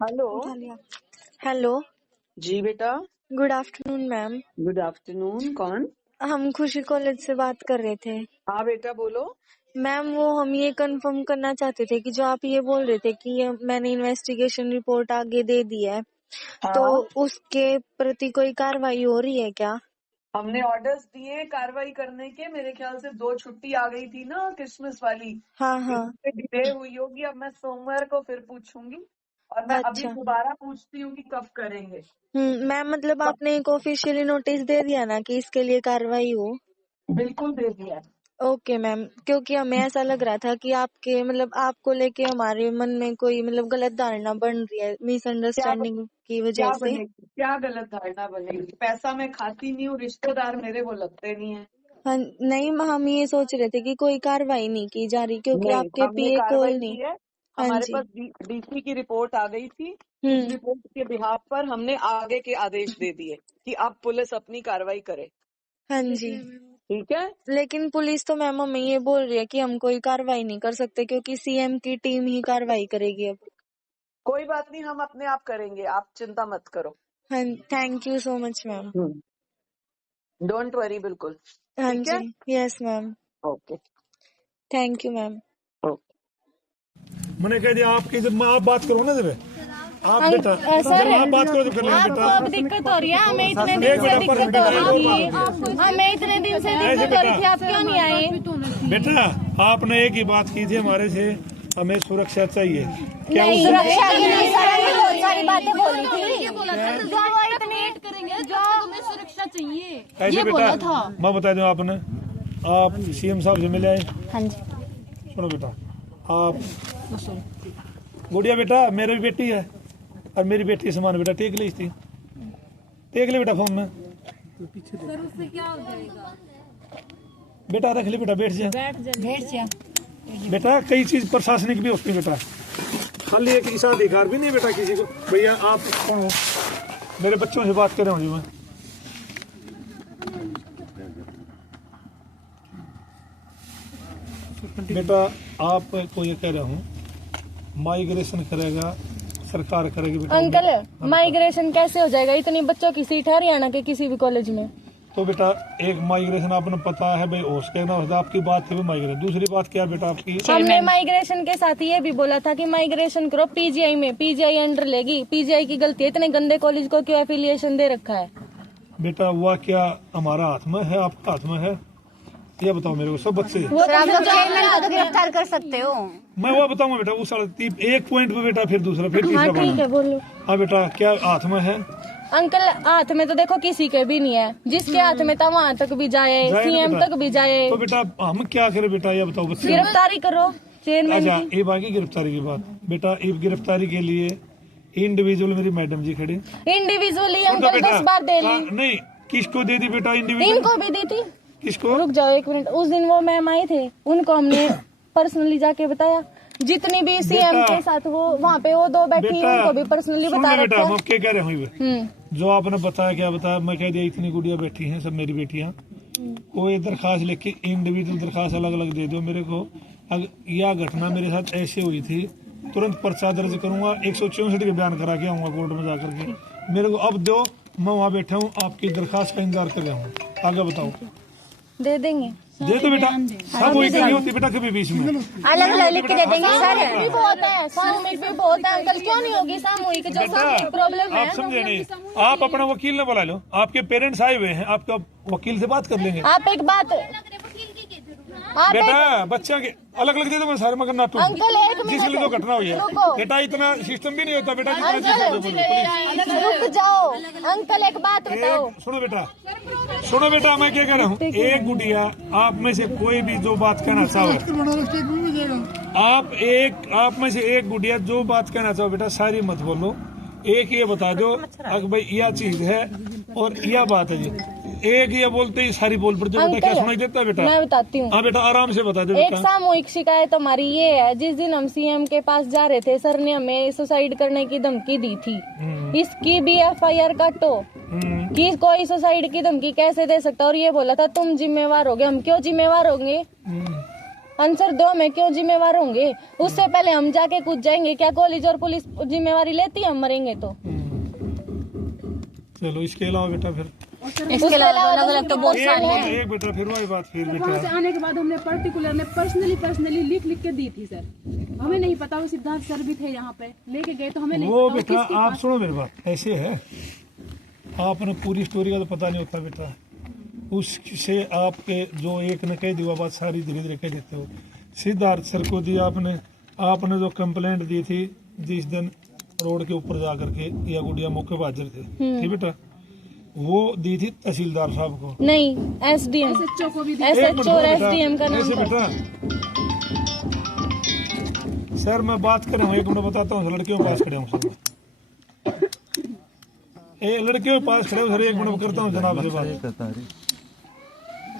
Hello. उठा लिया। Hello, जी बेटा। Good afternoon ma'am. Good afternoon. कौन? हम खुशी कॉलेज से बात कर रहे थे। हाँ बेटा बोलो। मैम वो हम ये कंफर्म करना चाहते थे कि जो आप ये बोल रहे थे कि ये मैंने इन्वेस्टिगेशन रिपोर्ट आगे दे दी है, तो हाँ, उसके प्रति कोई कार्रवाई हो रही है क्या? हमने ऑर्डर्स दिए कार्रवाई करने के। मेरे ख्याल से 2 छुट्टी आ गई थी ना क्रिसमस वाली, हाँ हाँ। इससे डिले हुई होगी। अब मैं सोमवार को फिर पूछूंगी और मैं अभी अच्छा। दोबारा पूछती हूँ कि कब करेंगे। मैम मतलब आपने एक ऑफिशियली नोटिस दे दिया ना कि इसके लिए कार्रवाई हो? बिल्कुल दे दिया है। ओके मैम, क्योंकि हमें ऐसा लग रहा था कि आपके मतलब आपको लेके हमारे मन में कोई मतलब गलत धारणा बन रही है मिसअंडरस्टैंडिंग की वजह से। बनेगी? क्या गलत धारणा बनेगी? पैसा मैं खाती नहीं हूँ, रिश्तेदार मेरे वो लगते नहीं है। हाँ नहीं, हम ये सोच रहे थे कि कोई कार्रवाई नहीं की जा रही क्योंकि नहीं, आपके हमने पीए कॉल कार्रवाई नहीं। की है। हाँ हमारे जी। पास डीसी की रिपोर्ट आ गई थी। उस हम्म। रिपोर्ट के बिहाफ पर हमने आगे के आदेश दे दिए कि अब पुलिस अपनी कार्रवाई करे। हाँ जी। ठीक है। लेकिन पुलिस तो मैम हमें ये बोल रही है कि हम कोई कार्रवाई नहीं कर सकते क्योंकि सीएम की टीम ही कार्रवाई करेगी अब। कोई बात नहीं, हम अपने आप करेंगे, आप चिंता मत करो। हाँ, thank you so much ma'am. Don't worry, बिल्कुल हाँ ठीक जी। है। Yes ma'am. Okay. Thank you ma'am. मैंने कह दिया आपकी जब आप बात करो ना जब आप बेटा सर, जब आप बात करो तो कर लेंगे आपको बेटा। अब दिक्कत हो रही है, हमें इतने दिन से दिक्कत हो रही थी, हमें इतने दिन से दिक्कत हो रही थी, आप क्यों नहीं आए? बेटा आपने एक ही बात की थी हमारे से, हमें सुरक्षा चाहिए। क्या नहीं, उस सुरक्षा की नहीं, सर बहुत सारी बातें बोली थी। जो वो इतनी करेंगे जो हमें सुरक्षा चाहिए ऐसे ये बेटा बोला था। मैं बता दूं, आपने आप सीएम साहब से मिले आए। हाँ जी। सुनो बेटा, आप गुड़िया बेटा मेरी भी बेटी है और मेरी बेटी समान बेटा, टेक ले इसकी, टेक ले बेटा फोन में। सर उससे क्या हो जाएगा? बेटा रख ले बेटा, बैठ जा बेटा। कई चीज प्रशासनिक भी होती है बेटा, खाली एक ऐसा अधिकार भी नहीं बेटा किसी को। भैया आप कौन हो? मेरे बच्चों से बात कर रहा हूँ जी मैं। बेटा आपको ये कह रहा हूँ, माइग्रेशन करेगा सरकार करेगी बेटा। अंकल माइग्रेशन कैसे हो जाएगा? इतनी बच्चों की सीट है हरियाणा के किसी भी कॉलेज में। तो बेटा एक माइग्रेशन आपने पता है भाई, हो सके ना हो, आपकी बात थी माइग्रेशन। दूसरी बात क्या बेटा आपकी? हमने माइग्रेशन के साथ ये भी बोला था कि माइग्रेशन करो पीजीआई में, पीजीआई अंडर लेगी। पीजीआई की गलती है, इतने गंदे कॉलेज को क्यों एफिलिएशन दे रखा है? बेटा हुआ क्या हमारा हाथ में है आपका हाथ में है? ये बताओ मेरे को। सब बच्चे सर आप लोग चेयरमैन को तो गिरफ्तार कर सकते हो। मैं वो बताऊंगा बेटा उस एक पॉइंट पे बेटा, फिर दूसरा फिर तीसरा। हाँ ठीक है बोलो। हाँ बेटा क्या हाथ में है? अंकल हाथ में तो देखो किसी के भी नहीं है, जिसके हाथ में था वहाँ तक भी जाए, सीएम तक भी जाए। तो बेटा हम क्या करें बेटा, ये बताओ बच्चे। गिरफ्तारी करो चेयरमैन अच्छा की। ये बाकी गिरफ्तारी की बात बेटा, ये गिरफ्तारी के लिए इंडिविजुअल मेरी मैडम जी खड़ी। इंडिविजुअली अंकल 10 बार दे ली। नहीं किसको दे दी बेटा इंडिविजुअल? इनको भी दी थी। किसको? रुक जाओ एक मिनट, उस दिन वो मैम आए थे, उनको हमने पर्सनली जाके बताया। जितनी भी सीएम के साथ वो वहाँ पे वो 2 बैठी हैं, उनको भी पर्सनली बता बेटा रखा हम क्या कह रहे हैं जो आपने बताया, क्या बताया? मैं कह दिया इतनी गुड़िया बैठी हैं, सब मेरी बेटियां। कोई दरखास्त लेके इंडिविजुअल दरखास्त अलग अलग दे दो मेरे को। अगर यह घटना मेरे साथ ऐसे हुई थी, तुरंत पर्चा दर्ज करूंगा, 164 के बयान करा के आऊंगा कोर्ट में जाकर के। मेरे को अब दो, मैं वहाँ बैठा हूँ, आपकी दरखास्त का इंतजार कर रहा हूँ। आगे बताओ। दे देंगे। दे दो बेटा, सब वही नहीं होती बेटा कभी बीच में। अलग अलग लिख के दे देंगे सर। भी बहुत है, सामूहिक भी बहुत है अंकल, क्यों नहीं होगी सामूहिक? जो सामूहिक प्रॉब्लम है आप समझे नहीं। आप अपना वकील ने बुला लो, आपके पेरेंट्स आए हुए हैं, आपका वकील से बात कर लेंगे। आप एक बात आप बेटा बच्चा के अलग अलग दे दो, मैं सारे मगर नाटू अंकल एक जिसके लिए तो मिनट घटना हुई है रुको। बेटा, इतना सिस्टम भी नहीं होता बेटा। रुक जाओ अंकल, एक बात बताओ। सुनो बेटा मैं क्या कह रहा हूँ, एक गुड़िया आप में से कोई भी जो बात कहना चाहो, आप में से एक गुड़िया जो बात कहना चाहो बेटा, सारी मत बोलो। एक ये बता दो अगर भाई यह चीज है और यह बात है जी, एक ये बोलते ही सारी बोल पड़ती है बेटा। क्या सुनाई देता है बेटा? मैं बताती हूँ। हाँ बेटा आराम से बता दो एक बेटा। सामूहिक शिकायत हमारी ये है, जिस दिन हम सीएम के पास जा रहे थे, सर ने हमें सुसाइड करने की धमकी दी थी। इसकी भी एफआईआर काटो कि कोई सुसाइड की धमकी कैसे दे सकता, और ये बोला था तुम जिम्मेवार होगे। हम क्यों जिम्मेवार होंगे? आंसर दो, मैं क्यों जिम्मेवार होंगे? उससे पहले हम जाके कूद जाएंगे क्या? कॉलेज और पुलिस जिम्मेवारी लेती है हम मरेंगे तो? चलो इसके अलावा बेटा फिर इसके अलावा अलग तो बहुत सारे हैं। एक बेटा फिर वही बात फिर वहाँ से बेटा आने के बाद हमने पर्टिकुलर में पर्सनली लिख के दी थी सर। हमें नहीं पता, वो सिद्धार्थ सर भी थे यहाँ पे, लेके गए तो हमें नहीं वो पता बेटा किसके आप पास- सुनो मेरी बात, ऐसे है आपने पूरी स्टोरी का तो पता नहीं होता बेटा, उससे आपके जो एक ने कह दी वो बात सारी धीरे धीरे कह देते हो। सिद्धार्थ सर को दी आपने जो कंप्लेंट दी थी जिस दिन रोड के ऊपर जा करके या गुड़िया मौके पर हाजिर थे, ठीक बेटा, वो दी थी तहसीलदार साहब को, नहीं SDM SHO को भी SHO और SDM का नाम ऐसे था। बेटा सर मैं बात कर रहा हूँ, एक मिनट बताता हूँ, लड़कियों के पास खड़े हूँ सर, लड़कियों के पास खड़े हूँ सर, एक मिनट करता हूँ जनाब से बात,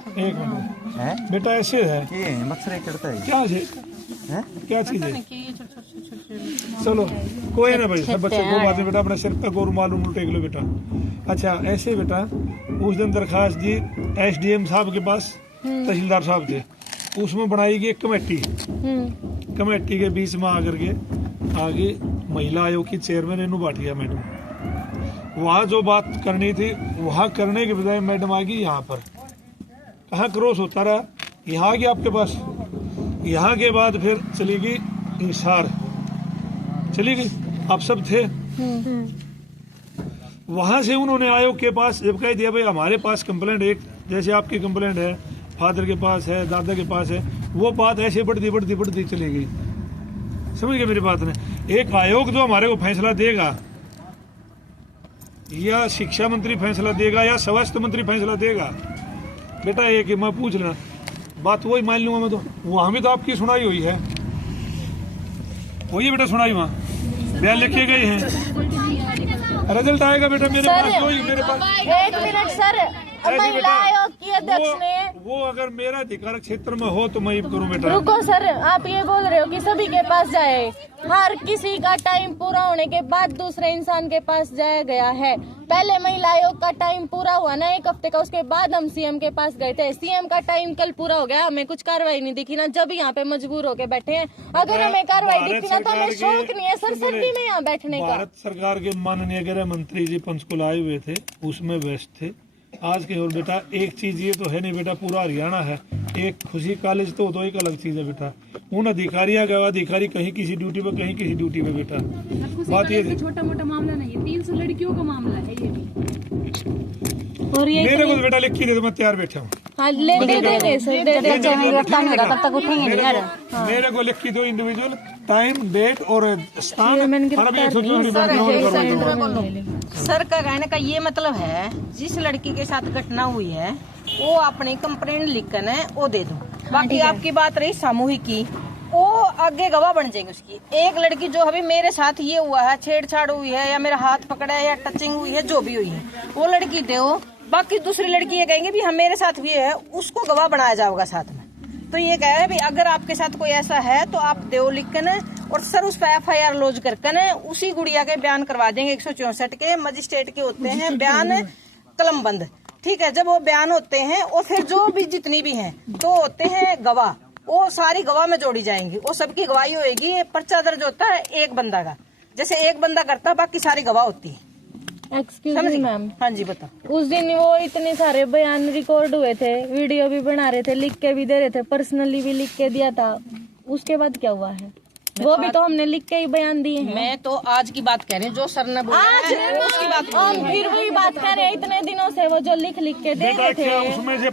एक मिनट बेटा ऐसे है मच्छर चढ़ता है क्या क्या चीज है? चलो कोई ना भाई, सब बच्चे को बात नहीं बेटा, अपने सिर पे गोर मालूम टेक लो बेटा। अच्छा ऐसे बेटा उस दिन दरखास्त दी SDM साहब के पास, तहसीलदार साहब थे, उसमें बनाई गई एक कमेटी, कमेटी के बीच में आकर के आगे महिला आयोग की चेयरमैन रेनू भाटिया मैडम, वहाँ जो बात करनी थी वहाँ करने के बजाय मैडम आ गई यहाँ पर, कहाँ क्रॉस होता रहा, यहाँ आ गया आपके पास, यहाँ के बाद फिर चली गई इंसार, चली गई, आप सब थे वहां से। उन्होंने आयोग के पास जब कह दिया भाई हमारे पास कंप्लेंट, एक जैसे आपकी कंप्लेंट है, फादर के पास है, दादा के पास है, वो बात ऐसे बढ़ती चली गई, समझ गए मेरी बात ने। एक आयोग जो हमारे को फैसला देगा, या शिक्षा मंत्री फैसला देगा या स्वास्थ्य मंत्री फैसला देगा, बेटा एक ही मैं पूछ लेना, बात वही मान लूंगा मैं, तो वहां भी तो आपकी सुनाई हुई है, वही बेटा सुनाई, वहाँ बयान लिखे गए हैं, रिजल्ट आएगा बेटा मेरे पास, वही मेरे पास। एक मिनट सर, महिला आयोग की अध्यक्ष ने वो अगर मेरा अधिकार क्षेत्र में हो तो मैं ये करूँ बेटा। रुको सर, आप ये बोल रहे हो कि सभी के पास जाए, हर किसी का टाइम पूरा होने के बाद दूसरे इंसान के पास जाया गया है। पहले महिला आयोग का टाइम पूरा हुआ ना 1 हफ्ते का, उसके बाद हम CM के पास गए थे, CM का टाइम कल पूरा हो गया, हमें कुछ कार्रवाई नहीं दिखी ना, जब यहाँ पे मजबूर होके बैठे हैं। अगर हमें कार्रवाई दिखी ना तो हमें शौक नहीं है सर सर्दी में यहाँ बैठने का। भारत सरकार के माननीय गृह मंत्री जी पंचकुला आए हुए थे, उसमें व्यस्त थे आज के। और बेटा एक चीज ये तो है नहीं बेटा, पूरा हरियाणा है, एक खुशी कॉलेज तो एक अलग चीज है बेटा, उन अधिकारी कहीं किसी ड्यूटी पे कहीं किसी ड्यूटी पे बेटा, बात ये छोटा मोटा मामला नहीं है, 300 लड़कियों का मामला है ये भी। और ये मेरे को बेटा लिख के दे दो, मैं तैयार बैठा हूँ, हाँ ले दे सर, दे मेरे को लिख के दो, इंडिविजुअल टाइम डेट और स्थान। सर का कहने का ये मतलब है, जिस लड़की के साथ घटना हुई है वो अपनी कंप्लेंट लिखकर है वो दे दो, बाकी आपकी बात रही सामूहिक की, वो आगे गवाह बन जाएंगे उसकी। एक लड़की जो अभी मेरे साथ ये हुआ है, छेड़छाड़ हुई है या मेरा हाथ पकड़ा है या टचिंग हुई है, जो भी हुई है वो लड़की दो, बाकी दूसरी लड़की ये कहेंगे भी हम मेरे साथ हुई है, उसको गवाह बनाया जाएगा साथ में। तो ये कह रहे भी अगर आपके साथ कोई ऐसा है तो आप दो लिख कर न, और सर उस पर FIR लॉज करके न उसी गुड़िया के बयान करवा देंगे। 164 के मजिस्ट्रेट के होते हैं बयान कलमबंद, ठीक है। जब वो बयान होते हैं और फिर जो भी जितनी भी हैं तो होते हैं गवाह, वो सारी गवाह में जोड़ी जाएंगी, वो सबकी गवाही होगी। ये पर्चा दर्ज होता है एक बंदा का, जैसे एक बंदा करता बाकी सारी गवाह होती है। एक्सक्यूज मी मैम, हाँ जी बताओ। उस दिन वो इतने सारे बयान रिकॉर्ड हुए थे, वीडियो भी बना रहे थे, लिख के भी दे रहे थे, पर्सनली भी लिख के दिया था, उसके बाद क्या हुआ है? वो भी तो हमने लिख के ही बयान दिए हैं। मैं तो आज की बात कह रही हूँ, जो सर ने बोला आज है, उसकी बात हम फिर वही बात कर रहे हैं, इतने दिनों से वो जो लिख के दे रहे थे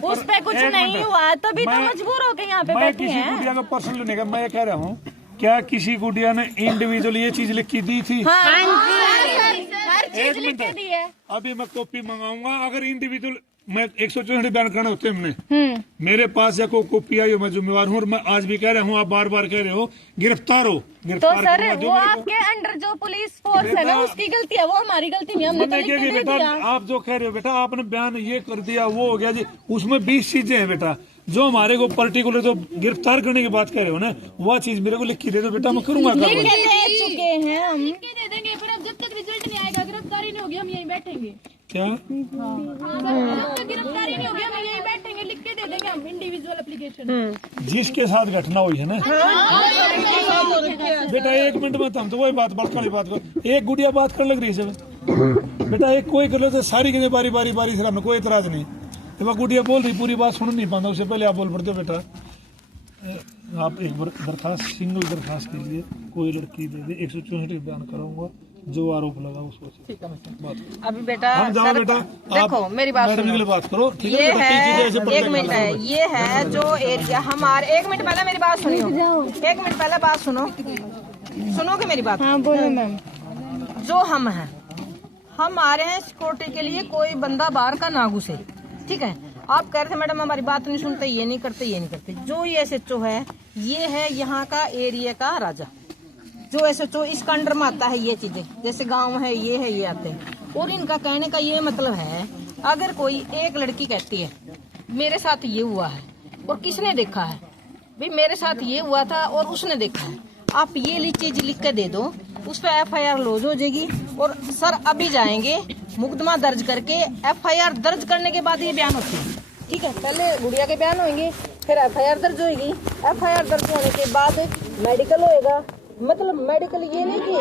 उस पे कुछ नहीं हुआ, तभी तो मजबूर होके यहाँ पे बैठे हैं। किसी गुड़िया का पर्सनल लेने का मैं ये कह रहा हूँ, क्या किसी गुड़िया ने इंडिविजुअल ये चीज लिख के दी थी? हर चीज लिख के दी है। अभी मैं कॉपी मंगाऊंगा, अगर इंडिविजुअल मैं 164 बयान करने होते हमने, मेरे पास या कोई कॉपी आई हो, मैं जिम्मेवार हूँ। और मैं आज भी कह रहा हूँ, आप बार बार कह रहे हो गिरफ्तार हो, तो गिरफ्तार सर करूंगा, वो आपके अंडर जो पुलिस फोर्स है ना उसकी गलती है, वो हमारी गलती नहीं, हमने तो लिख के दे बेटा दिया। आप जो कह रहे हो बेटा, आपने बयान ये कर दिया वो हो गया जी, उसमें 20 चीजें हैं बेटा, जो हमारे को पर्टिकुलर जो गिरफ्तार करने की बात कर रहे हो ना, वह चीज मेरे को लिख के दे दो बेटा, मैं करूंगा। लिख के दे चुके हैं हम, दे देंगे, फिर अब जब तक रिजल्ट नहीं आएगा, गिरफ्तारी नहीं होगी, हम यहीं बैठेंगे। क्या गिरफ्तारी नहीं होगी, हम यहीं बैठेंगे, लिख के दे देंगे हम इंडिविजुअल एप्लीकेशन। जिसके साथ घटना हुई है ना बेटा, 1 मिनट में हम तो वही बात वाली बात करो। एक गुड़िया बात कर लग रही है सब बेटा, एक कोई कर लो तो सारी के बारी से हमें कोई इतराज नहीं। तो गुड़िया बोल रही पूरी बात सुन नहीं पाता, उससे पहले आप बोल पड़ते हो बेटा आप एक बार दरखास्त, सिंगल दरखास्त के लिए कोई लड़की दे दे, 164 बयान कराऊंगा जो आरोप लगा उसको। ठीक है बात अभी बेटा हम जाओ बेटा, देखो मेरी बात सुनो, बात करो ठीक ये है। है 1 मिनट है, ये है जो एरिया हमारे, 1 मिनट पहले मेरी बात सुनियो, 1 मिनट पहले बात सुनोगे मेरी बात? हाँ बोलो मैम। जो हम हैं, हम आ रहे हैं सिक्योरिटी के लिए, कोई बंदा बाहर का ना घुसे, ठीक है। आप कह रहे थे मैडम हमारी बात नहीं सुनते, ये नहीं करते। जो ये SHO है, ये है यहाँ का एरिया का राजा। जो SHO इसका अंडर में आता है, ये चीजें जैसे गांव है ये आते हैं। और इनका कहने का ये मतलब है, अगर कोई एक लड़की कहती है मेरे साथ ये हुआ है और किसने देखा है, भाई मेरे साथ ये हुआ था और उसने देखा है, आप ये चीज लिख के दे दो, उस पर FIR लॉज हो जाएगी। और सर अभी जाएंगे मुकदमा दर्ज करके, FIR दर्ज करने के बाद ये बयान होती है, ठीक है। पहले गुड़िया के बयान होंगे, फिर FIR दर्ज होगी, FIR दर्ज होने के बाद मेडिकल होएगा। मतलब मेडिकल ये नहीं कि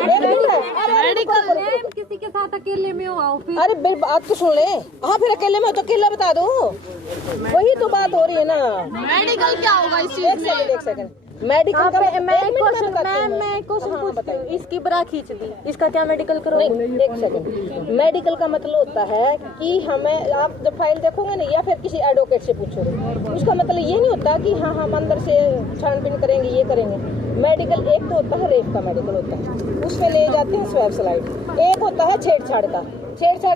मेडिकल किसी के साथ अकेले में हो आओ फिर। अरे बात तो सुन ले, हाँ फिर अकेले में हो तो अकेला बता दो, वही तो बात हो रही है ना। मेडिकल क्या होगा इस चीज में? एक सेकंड मेडिकल का मैं क्वेश्चन पूछती हूँ, इसकी बरा खींच दी, इसका क्या मेडिकल करो? नहीं, 1 सेकंड। मेडिकल का मतलब होता है कि हमें, आप जब फाइल देखोगे ना या फिर किसी एडवोकेट से पूछोगे, उसका मतलब ये नहीं होता कि हाँ हम अंदर से छानबीन करेंगे, ये करेंगे। मेडिकल एक तो होता है रेप का मेडिकल होता है, उसमें ले जाते हैं स्वैब स्लाइड। एक होता है छेड़छाड़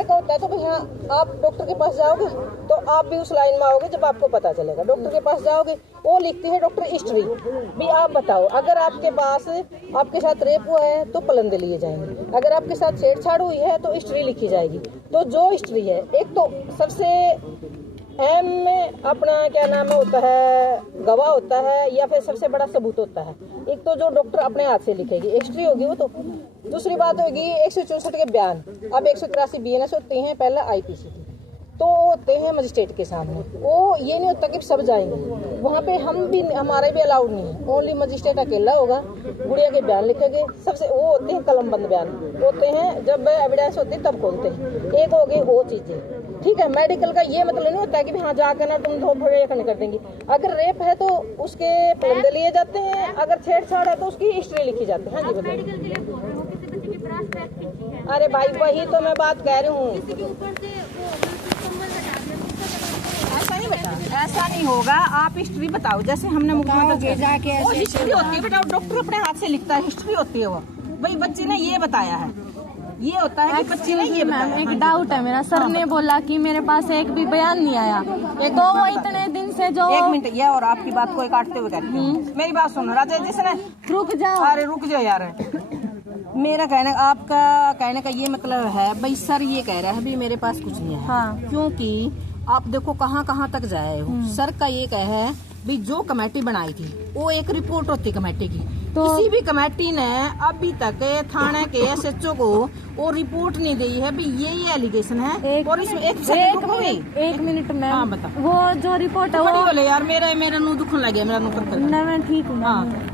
का होता है तो भाई हाँ आप डॉक्टर के पास जाओगे तो आप भी उस लाइन में आओगे, जब आपको पता चलेगा डॉक्टर के पास जाओगे, वो लिखती है डॉक्टर हिस्ट्री भी। आप बताओ, अगर आपके पास आपके साथ रेप हुआ है तो पलंदे लिए जाएंगे, अगर आपके साथ छेड़छाड़ हुई है तो हिस्ट्री लिखी जाएगी। तो जो हिस्ट्री है, एक तो सबसे अहम में अपना क्या नाम है होता है, गवाह होता है या फिर सबसे बड़ा सबूत होता है। एक तो जो डॉक्टर अपने हाथ से लिखेगी, हिस्ट्री होगी वो तो। दूसरी बात होगी 164 के बयान। अब 183 BNS होते हैं, पहले IPC थी, तो होते हैं मजिस्ट्रेट के सामने। वो ये नहीं होता कि सब जाएंगे वहाँ पे, हम भी हमारे भी अलाउड नहीं है, ओनली मजिस्ट्रेट अकेला होगा, गुड़िया के बयान लिखेंगे। सबसे वो होते हैं कलमबंद बयान होते हैं, जब एविडेंस होती है तब खोलते हैं। एक हो गई वो चीजें, ठीक है। मेडिकल का ये मतलब नहीं होता कि हाँ जाकर ना तुम धोखे कर देंगे। अगर रेप है तो उसके पलंदे लिए जाते हैं, अगर छेड़छाड़ है तो उसकी हिस्ट्री लिखी जाती है। हाँ जी बताइए। अरे भाई वही तो मैं बात कह रही हूँ, ऐसा नहीं बेटा, ऐसा नहीं होगा। आप हिस्ट्री बताओ, जैसे हमने मुकदमा जाके वो हिस्ट्री होती है बेटा, डॉक्टर अपने हाथ से लिखता है, हिस्ट्री होती है वो। भाई बच्ची ने ये बताया है, ये होता है कि बच्ची ने ये बताया। एक डाउट है मेरा, सर ने बोला कि मेरे पास एक भी बयान नहीं आया, तो वो इतने दिन से जो 1 मिनट, ये और आपकी बात को काटते हुए कहती हूँ, मेरी बात सुनो राजा जिसने, रुक जाओ। अरे रुक जाओ यार। मेरा कहने, आपका कहने का ये मतलब है भाई सर ये कह रहा है भी मेरे पास कुछ नहीं है। हाँ। क्योंकि आप देखो कहाँ तक जाए हो। सर का ये कह है भी जो कमेटी बनाई थी वो एक रिपोर्ट होती कमेटी की, तो किसी भी कमेटी ने अभी तक थाने के SHO को वो रिपोर्ट नहीं दी है भी ये एलिगेशन है। और इसमें एक मिनट में, हाँ बता। वो जो रिपोर्ट है वो बोले यार मेरा मुंह दुखने लगे, मेरा मुंह कर। मैं ठीक हूँ। हाँ।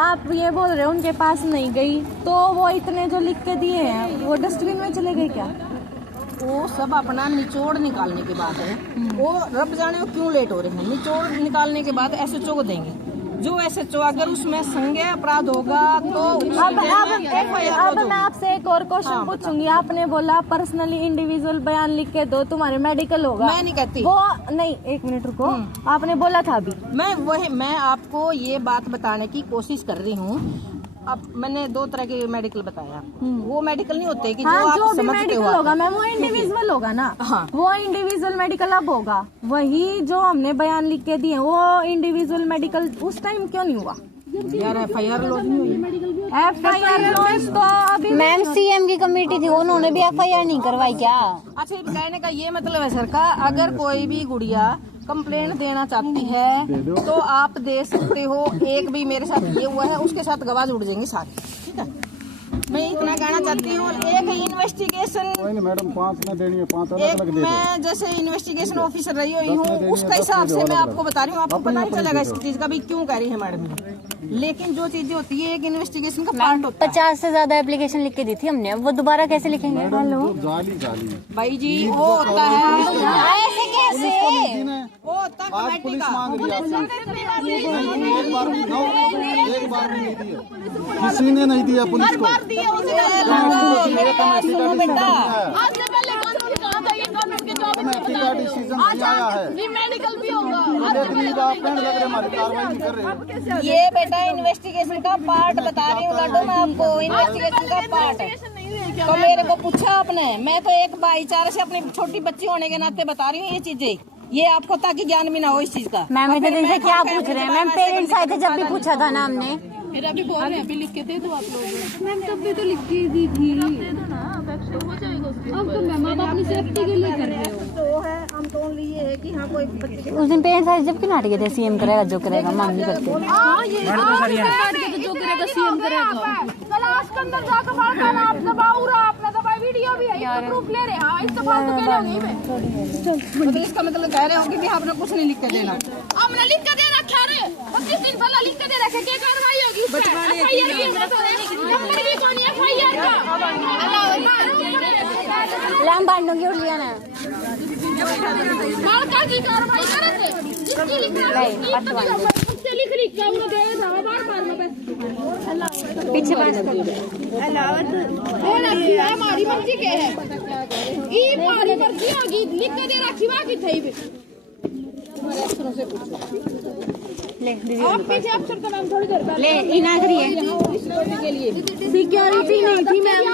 आप ये बोल रहे हो उनके पास नहीं गई, तो वो इतने जो लिख के दिए हैं वो डस्टबिन में चले गए क्या? वो सब अपना निचोड़ निकालने के बाद है, वो रब जाने वो क्यों लेट हो रहे हैं। निचोड़ निकालने के बाद SHO को देंगे, जो SHO अगर उसमें संज्ञेय अपराध होगा तो अब मैं आपसे एक और क्वेश्चन पूछूंगी। आपने बोला पर्सनली इंडिविजुअल बयान लिख के दो, तुम्हारे मेडिकल होगा। मैं नहीं कहती वो नहीं, 1 मिनट रुको, आपने बोला था अभी। मैं आपको ये बात बताने की कोशिश कर रही हूँ। अब मैंने 2 तरह के मेडिकल बताया, वो मेडिकल नहीं होते कि हाँ, जो आप जो भी समझते मेडिकल हो होगा मैम, वो इंडिविजुअल होगा ना। हाँ। वो इंडिविजुअल मेडिकल अब होगा, वही जो हमने बयान लिख के दिए वो इंडिविजुअल मेडिकल उस टाइम क्यों नहीं हुआ? यार FIR लॉज नहीं हुई। FIR लॉज तो अभी मैम CM की कमेटी थी, उन्होंने भी FIR नहीं करवाई क्या? अच्छा, कहने का ये मतलब है सर का, अगर कोई भी गुड़िया कंप्लेंट देना चाहती है तो आप दे सकते हो। एक भी मेरे साथ ये हुआ है, उसके साथ गवाह जुड़ जाएंगे सारे, ठीक है। मैं इतना कहना चाहती हूँ, एक इन्वेस्टिगेशन मैडम 5 में देनी है, 5 अलग दे दो। मैं जैसे इन्वेस्टिगेशन ऑफिसर रही हुई हूँ, उसके हिसाब से मैं आपको बता रही हूँ, आपको पता नहीं चलेगा इस चीज का भी क्यों कह रही है मैडम ये। लेकिन जो चीजें होती है एक इन्वेस्टिगेशन का पार्ट होता है। 50 से ज्यादा एप्लीकेशन लिख के दी थी हमने, वो दोबारा कैसे लिखेंगे? हेलो जाली भाई जी वो होता है ऐसे कैसे? वो होता है आज पुलिस मांग रही है, एक बार भी नहीं दिया, किसी ने नहीं दिया पुलिस को। डिसीजन आया है, मेडिकल भी होगा। कार्रवाई कर रहे हैं। ये बेटा इन्वेस्टिगेशन का पार्ट बता रही हूँ लड्डू मैं आपको, इन्वेस्टिगेशन का पार्ट है। तो मेरे को पूछा आपने, मैं तो एक भाईचारे से अपनी छोटी बच्ची होने के नाते बता रही हूँ ये चीजें, ये आपको ताकि ज्ञान भी ना हो इस चीज का। मैम इतने दिन से क्या पूछ रहे हैं मैम? पेरेंट्स आए थे जब भी पूछा था ना हमने। मेरा भी बोल रहे हैं, अभी लिख के दे दो आप लोग। मैम तब भी तो लिख के दी थी। अब तो मैम आप अपनी सेफ्टी के लिए कर रहे हो। तो है हम तो ओनली ये है कि हाँ कोई बच्चे उस दिन पेरेंट्स आए जब क्यों नाटक थे सीएम करेगा जो करेगा, मांग नहीं करते। जो करेगा सीएम करेगा। क्लास के अंदर जाकर बात करना, आप दबाओ रहा, अपना दबाई वीडियो भी है, इसका प्रूफ ले रहे हैं। हाँ इसका बात तो कहना नहीं मैं। मतलब इसका मतलब कह रहे हो कि आपने कुछ नहीं लिख के देना। हमने लिख के दे रखा है, 25 दिन पहले लिख के दे रखा, क्या कार्रवाई होगी इस पे? एफआईआर की नंबर भी कौन है एफआईआर का? लैम बांटूंगी उठ लिया ना। मालका की कार्रवाई करे थे, जिसकी लिख रहा है उससे लिख के उन्हें दे रहा बार-बार में बस पीछे बात करो। वो रखी है हमारी मर्जी के है, ई हमारी मर्जी होगी, लिख के दे रखी बाकी थे भी। ले दीदी आप पीछे अफसर का नाम थोड़ी देर ले इना करिए। सिक्योरिटी नहीं थी मैम,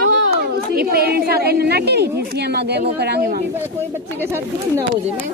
ये पेरेंट्स आके नटे नहीं थी, सीएम आ गए वो करांगे मांग। कोई बच्चे के साथ कुछ ना हो जाए।